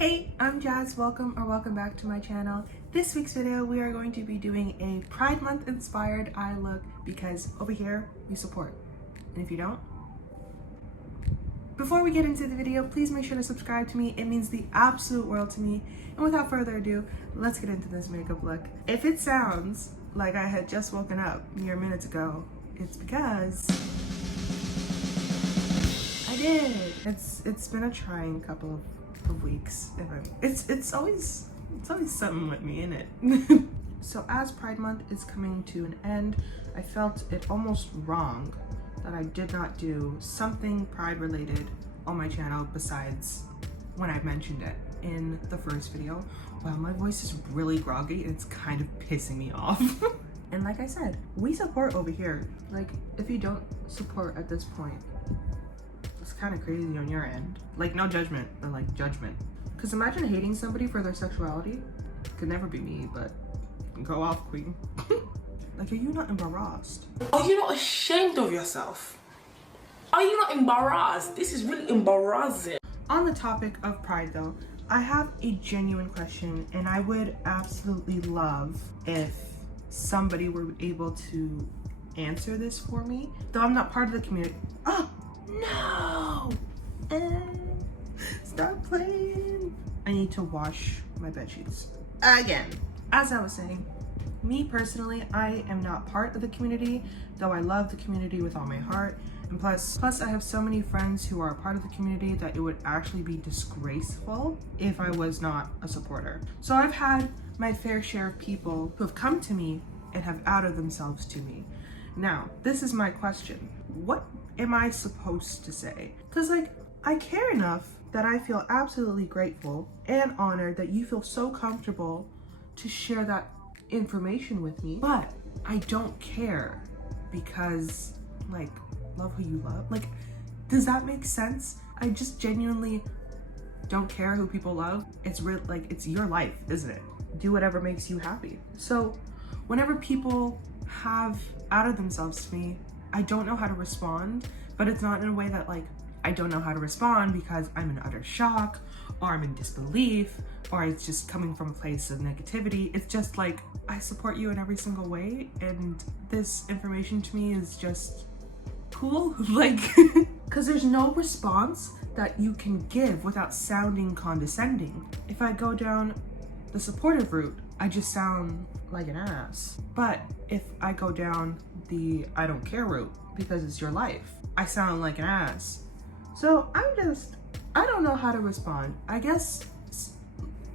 Hey, I'm Jazz. Welcome back to my channel. This week's video, we are going to be doing a Pride Month inspired eye look because over here, we support. And if you don't, before we get into the video, please make sure to subscribe to me. It means the absolute world to me. And without further ado, let's get into this makeup look. If it sounds like I had just woken up mere minutes ago, it's because I did. It's been a trying couple of weeks. It's always something with me in it. So as Pride Month is coming to an end, I felt it almost wrong that I did not do something Pride related on my channel besides when I mentioned it in the first video. Wow, my voice is really groggy and it's kind of pissing me off. And like I said, we support over here. Like, if you don't support at this point, it's kind of crazy on your end. Like, no judgment, but like judgment. Because imagine hating somebody for their sexuality. Could never be me, but go off, queen. Like, are you not embarrassed? Are you not ashamed of yourself? Are you not embarrassed? This is really embarrassing. On the topic of Pride though, I have a genuine question and I would absolutely love if somebody were able to answer this for me. Though I'm not part of the community. Oh, no! Stop playing. I need to wash my bedsheets again. As I was saying, me personally, I am not part of the community, though I love the community with all my heart. And plus I have so many friends who are a part of the community that it would actually be disgraceful if I was not a supporter. So I've had my fair share of people who have come to me and have outed themselves to me. Now, this is my question. What am I supposed to say? Because like, I care enough that I feel absolutely grateful and honored that you feel so comfortable to share that information with me, but I don't care because like, love who you love. Like, does that make sense? I just genuinely don't care who people love. It's real, like, it's your life, isn't it? Do whatever makes you happy. So whenever people have outed themselves to me, I don't know how to respond, but it's not in a way that like, I don't know how to respond because I'm in utter shock or I'm in disbelief or it's just coming from a place of negativity. It's just like, I support you in every single way and this information to me is just cool. Like, because there's no response that you can give without sounding condescending. If I go down the supportive route, I just sound like an ass. But if I go down the I don't care route because it's your life, I sound like an ass. So I don't know how to respond. I guess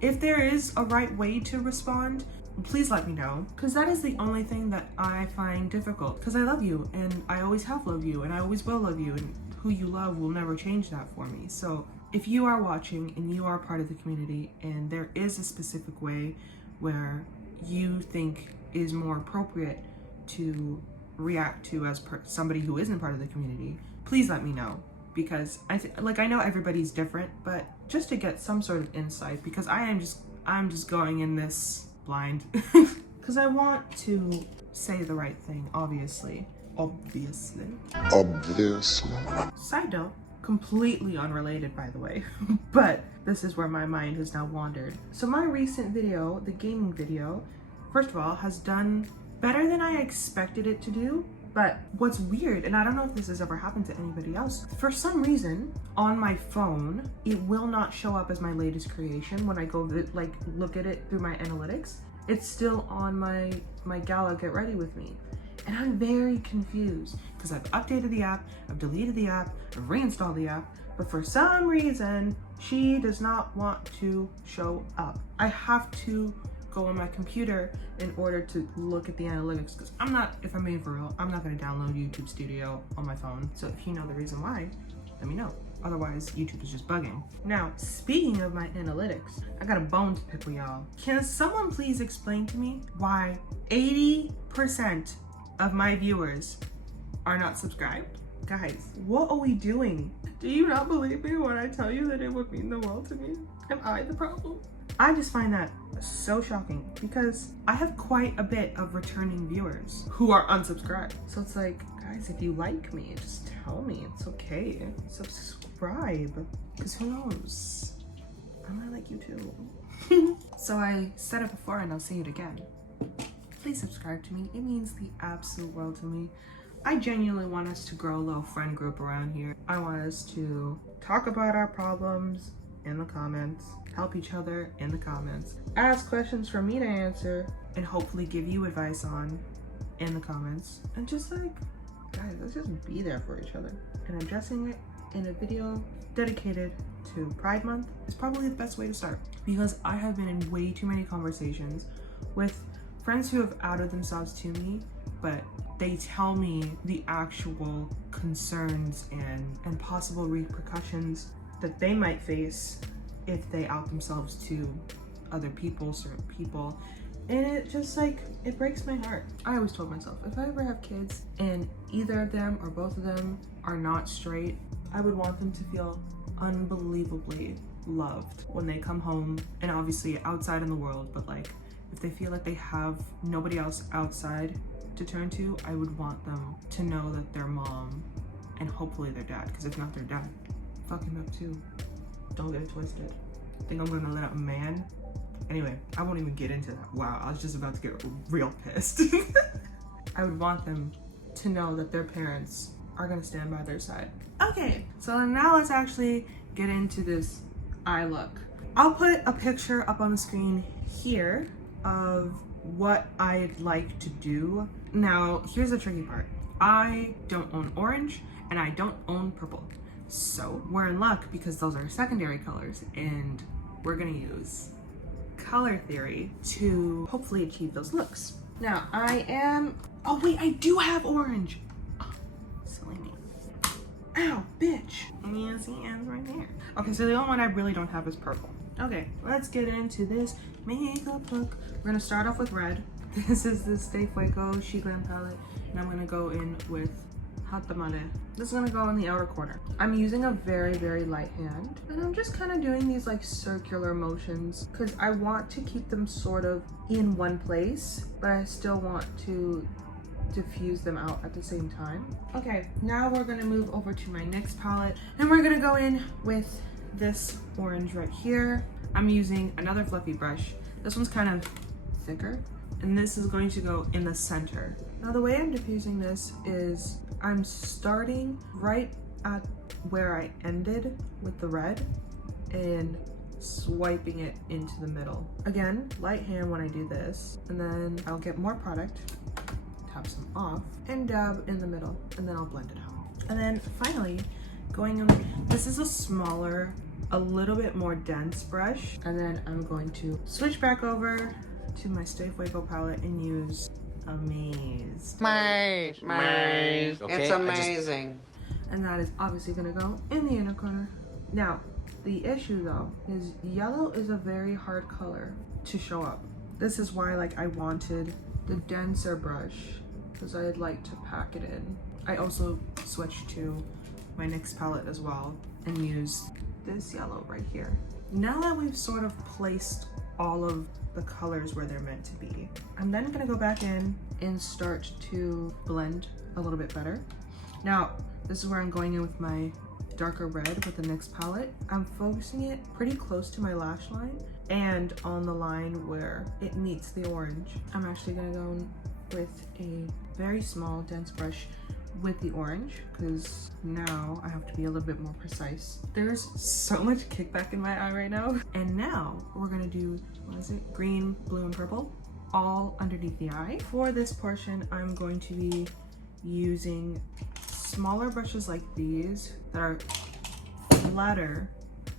if there is a right way to respond, please let me know, because that is the only thing that I find difficult, because I love you and I always have loved you and I always will love you, and who you love will never change that for me. So if you are watching and you are part of the community and there is a specific way where you think is more appropriate to react to as somebody who isn't part of the community, please let me know, because I know everybody's different, but just to get some sort of insight, because I'm just going in this blind because I want to say the right thing, obviously. Side note, completely unrelated by the way, but this is where my mind has now wandered. So my recent video, the gaming video, first of all, has done better than I expected it to do. But what's weird, and I don't know if this has ever happened to anybody else, for some reason on my phone it will not show up as my latest creation when I go like look at it through my analytics. It's still on my Gala Get Ready With Me, and I'm very confused because I've updated the app, I've deleted the app, I've reinstalled the app, but for some reason she does not want to show up. I have to go on my computer in order to look at the analytics, because if I'm being for real, I'm not going to download YouTube Studio on my phone. So if you know the reason why, let me know. Otherwise, YouTube is just bugging. Now, speaking of my analytics, I got a bone to pick with y'all. Can someone please explain to me why 80% of my viewers are not subscribed? Guys, what are we doing? Do you not believe me when I tell you that it would mean the world to me? Am I the problem? I just find that so shocking because I have quite a bit of returning viewers who are unsubscribed. So it's like, guys, if you like me, just tell me. It's okay. Subscribe, because who knows? I might like you too. So I said it before and I'll say it again. Please subscribe to me. It means the absolute world to me. I genuinely want us to grow a little friend group around here. I want us to talk about our problems in the comments, help each other in the comments, ask questions for me to answer, and hopefully give you advice on in the comments. And just like, guys, let's just be there for each other. And addressing it in a video dedicated to Pride Month is probably the best way to start, because I have been in way too many conversations with friends who have outed themselves to me, but they tell me the actual concerns and possible repercussions that they might face if they out themselves to other people, certain people. And it just like, it breaks my heart. I always told myself, if I ever have kids and either of them or both of them are not straight, I would want them to feel unbelievably loved when they come home, and obviously outside in the world, but like if they feel like they have nobody else outside to turn to, I would want them to know that their mom and hopefully their dad, because if not their dad, fuck him up too. Don't get it twisted. Think I'm gonna let a man? Anyway, I won't even get into that. Wow, I was just about to get real pissed. I would want them to know that their parents are gonna stand by their side. Okay, so now let's actually get into this eye look. I'll put a picture up on the screen here of what I'd like to do. Now, here's the tricky part. I don't own orange and I don't own purple. So we're in luck because those are secondary colors, and we're gonna use color theory to hopefully achieve those looks. Now oh wait, I do have orange. Oh, silly me. Ow, bitch. Yes, he is right there. Okay, so the only one I really don't have is purple. Okay, let's get into this makeup look. We're gonna start off with red. This is the Stay Fuego She Glam palette, and I'm gonna go in with Hot Tamale. This is gonna go in the outer corner. I'm using a very, very light hand, and I'm just kind of doing these like circular motions because I want to keep them sort of in one place, but I still want to diffuse them out at the same time. Okay, now we're gonna move over to my NYX palette, and we're gonna go in with this orange right here. I'm using another fluffy brush. This one's kind of thicker, and this is going to go in the center. Now the way I'm diffusing this is I'm starting right at where I ended with the red and swiping it into the middle. Again, light hand when I do this, and then I'll get more product, tap some off, and dab in the middle, and then I'll blend it out. And then finally, going in, this is a smaller, a little bit more dense brush, and then I'm going to switch back over to my Stay Fuego palette and use Amaze. Okay, It's amazing. And that is obviously gonna go in the inner corner. Now, the issue though is yellow is a very hard color to show up. This is why like I wanted the denser brush, because I'd like to pack it in. I also switched to my NYX palette as well and used this yellow right here. Now that we've sort of placed all of the colors where they're meant to be, I'm then gonna go back in and start to blend a little bit better. Now, this is where I'm going in with my darker red with the NYX palette. I'm focusing it pretty close to my lash line and on the line where it meets the orange. I'm actually gonna go in with a very small dense brush with the orange, because now I have to be a little bit more precise. There's so much kickback in my eye right now. And now we're gonna do, what is it? Green, blue, and purple, all underneath the eye. For this portion, I'm going to be using smaller brushes like these that are flatter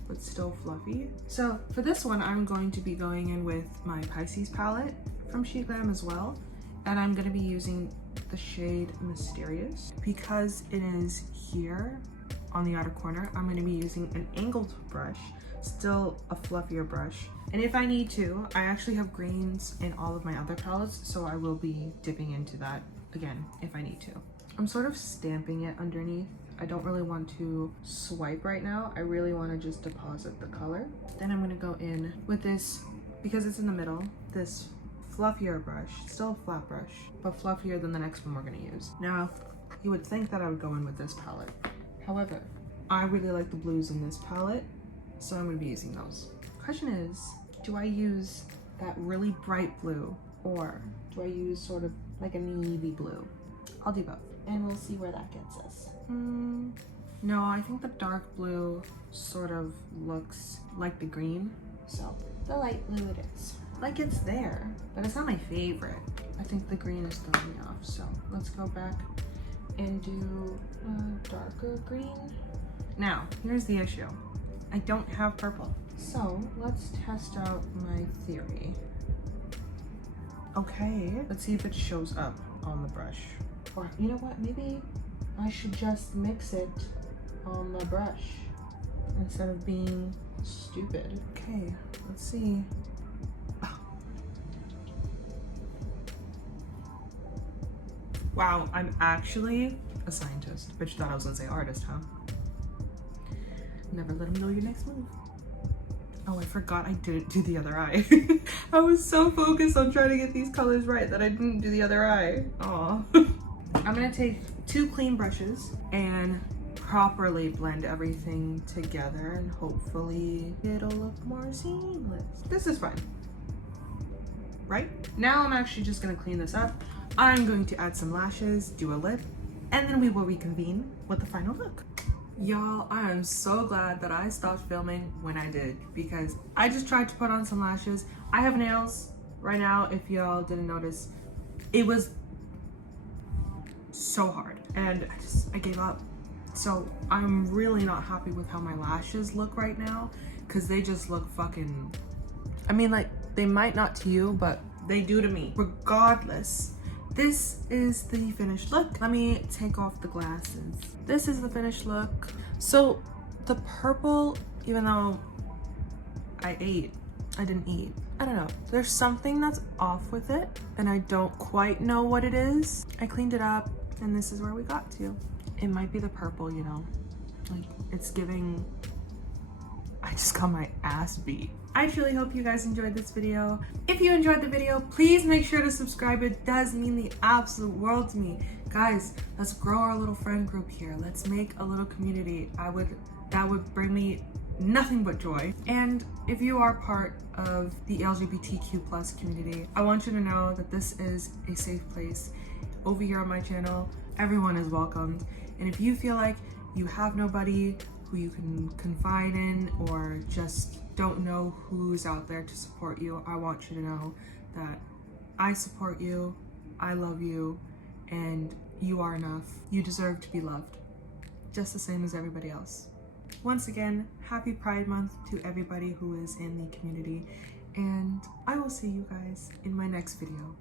but still fluffy. So for this one, I'm going to be going in with my Pisces palette from She Glam as well, and I'm gonna be using the shade Mysterious. Because it is here on the outer corner, I'm gonna be using an angled brush, still a fluffier brush. And if I need to, I actually have greens in all of my other palettes, so I will be dipping into that again if I need to. I'm sort of stamping it underneath. I don't really want to swipe right now. I really want to just deposit the color. Then I'm gonna go in with this, because it's in the middle, this fluffier brush, still a flat brush, but fluffier than the next one we're gonna use. Now, you would think that I would go in with this palette. However, I really like the blues in this palette, so I'm gonna be using those. question is, do I use that really bright blue or do I use sort of like a navy blue? I'll do both and we'll see where that gets us. No, I think the dark blue sort of looks like the green. So the light blue it is. Like it's there, but it's not my favorite. I think the green is throwing me off. So let's go back and do a darker green. Now, here's the issue. I don't have purple. So let's test out my theory. Okay, let's see if it shows up on the brush. Or you know what, maybe I should just mix it on the brush instead of being stupid. Okay, let's see. Oh. Wow, I'm actually a scientist. But you thought I was gonna say artist, huh? Never let them know your next move. Oh, I forgot I didn't do the other eye. I was so focused on trying to get these colors right that I didn't do the other eye. Aw. I'm gonna take 2 clean brushes and properly blend everything together and hopefully it'll look more seamless. This is fine. Right? Now I'm actually just gonna clean this up. I'm going to add some lashes, do a lip, and then we will reconvene with the final look. Y'all, I am so glad that I stopped filming when I did because I just tried to put on some lashes. I have nails right now, if y'all didn't notice. It was so hard and I gave up. So I'm really not happy with how my lashes look right now because they just look fucking, I mean, like, they might not to you, but they do to me. Regardless, this is the finished look. Let me take off the glasses. This is the finished look. So the purple, even though I didn't eat. I don't know. There's something that's off with it and I don't quite know what it is. I cleaned it up and this is where we got to. It might be the purple, you know, like it's giving, I just got my ass beat. I truly hope you guys enjoyed this video. If you enjoyed the video, please make sure to subscribe. It does mean the absolute world to me. Guys, let's grow our little friend group here. Let's make a little community. That would bring me nothing but joy. And if you are part of the LGBTQ+ community, I want you to know that this is a safe place. Over here on my channel, everyone is welcomed. And if you feel like you have nobody who you can confide in or just don't know who's out there to support you, I want you to know that I support you, I love you, and you are enough. You deserve to be loved, just the same as everybody else. Once again, happy Pride Month to everybody who is in the community, and I will see you guys in my next video.